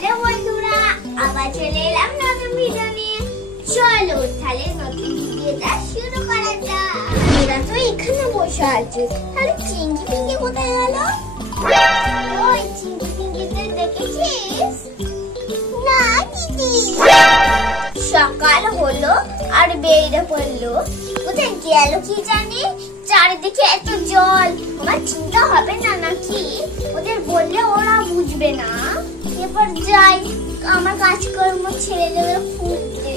Hello বন্ধুরা, আবার চলে এলাম নতুন ভিডিও নিয়ে। চলো তাহলে নতুন ভিডিওটা শুরু করা যাক। ওরা তো এখানে বসে আছে, তাহলে চিংকি পিংকি কোথায় গেল? ওই চিংকি পিংকিতে দেখেছিস? না দিদি, সকাল হলো আর বেরিয়ে পড়লো, কোথায় গেল কি জানি। চারিদিকে এত জল, আমার চিন্তা হবে না নাকি? ওদের বললে ওরা বুঝবে না। এবার যাই, আমার কাজকর্ম ছেড়ে দেবে খুঁজতে।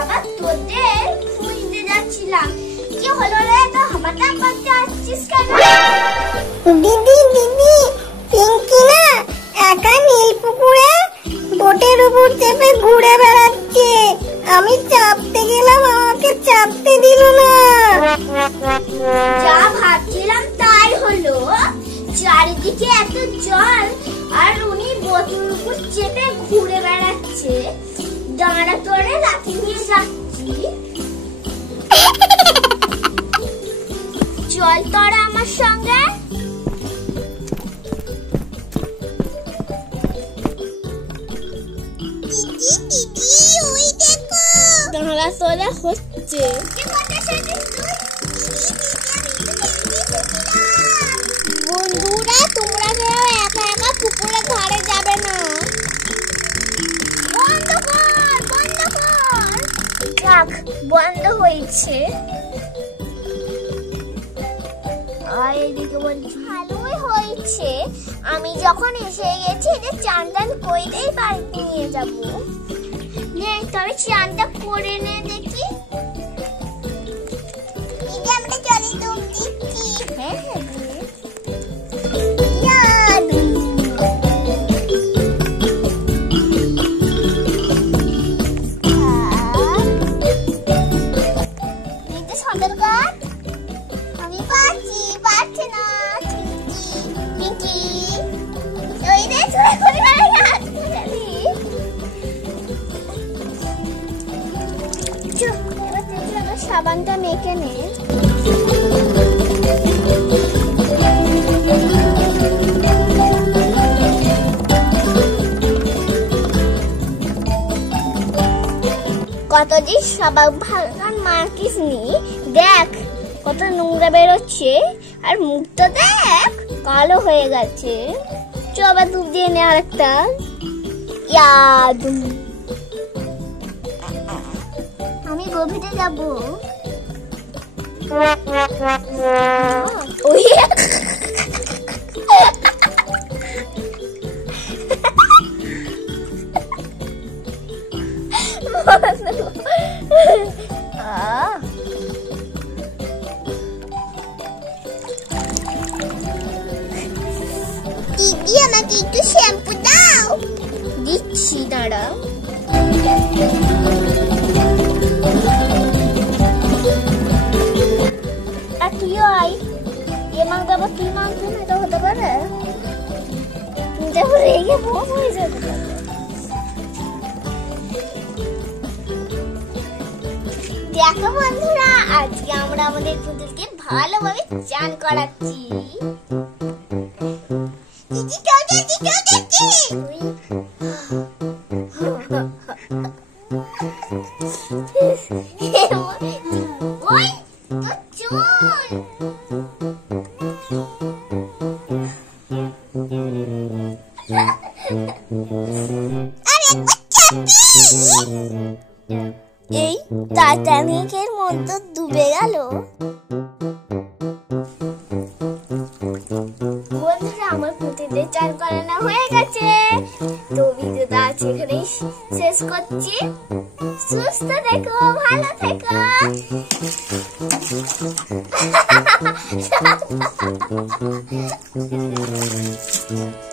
আবার তোদের খুঁজতে যাচ্ছিলাম। কি হলো রে, তো হামাটা করতে আসছিস কেন? দিদি দিদি, পিঙ্কি না একা নীল পুকুরে বোটের উপর চেপে ঘুরে বেড়াচ্ছে। আমি চাপতে গেলাম, আমাকে চাপতে দিল না। যা ভাবছিলাম তাই হলো, চারিদিকে এত জল আর উনি বোটের উপর চেপে ঘুরে বেড়াচ্ছে। দাঁড়া, তোরে লাঠি নিয়ে যাচ্ছি। চল তোরা আমার সঙ্গে। দাঁড়া, তোরা হচ্ছে বন্ধুরা, তোমরা কেউ একা একা পুকুরে ধারে যাবে না। বন্ধ হয়েছে। আর এদিকে বলছি ভালোই হয়েছে, আমি যখন এসে গেছি যে চান টান কইতেই বাড়িতে নিয়ে যাবো। নে তবে চানটা করে নে দেখি। আমরা চলে ডুব দিচ্ছি। হ্যাঁ হ্যাঁ, সাবানটা মেখে নে। কতদিন সাবান ভাঙান মার্কিস নি, দেখ কত নোংরা বেরোচ্ছে। আর মুখটা দেখ কালো হয়ে গেছে। চ আবার দুধ দিয়ে নে আরেকটা। আমি গভীরে যাবো। ওই দিদি, আমাকে একটু শ্যাম্পু দাও। দিচ্ছি, দাঁড়া। তুইও আই, এ মাংস আবার তুই মাংস না, এটা হতে পারে। তুই যখন রেগে বস হয়ে যাবে। দেখো বন্ধুরা, আজকে আমরা আমাদের পুতুলকে ভালোভাবে চান করাচ্ছি। দিদি চল যাচ্ছি, চল যাচ্ছি। ওই তো চল। এই টাইটানিকের মধ্যে ডুবে গেল। বন্ধুরা, আমার পুতুলদের চান করানো হয়ে গেছে। তো ভিডিওটা আজকে এখানেই শেষ করছি। সুস্থ থেকো, ভালো থেকো।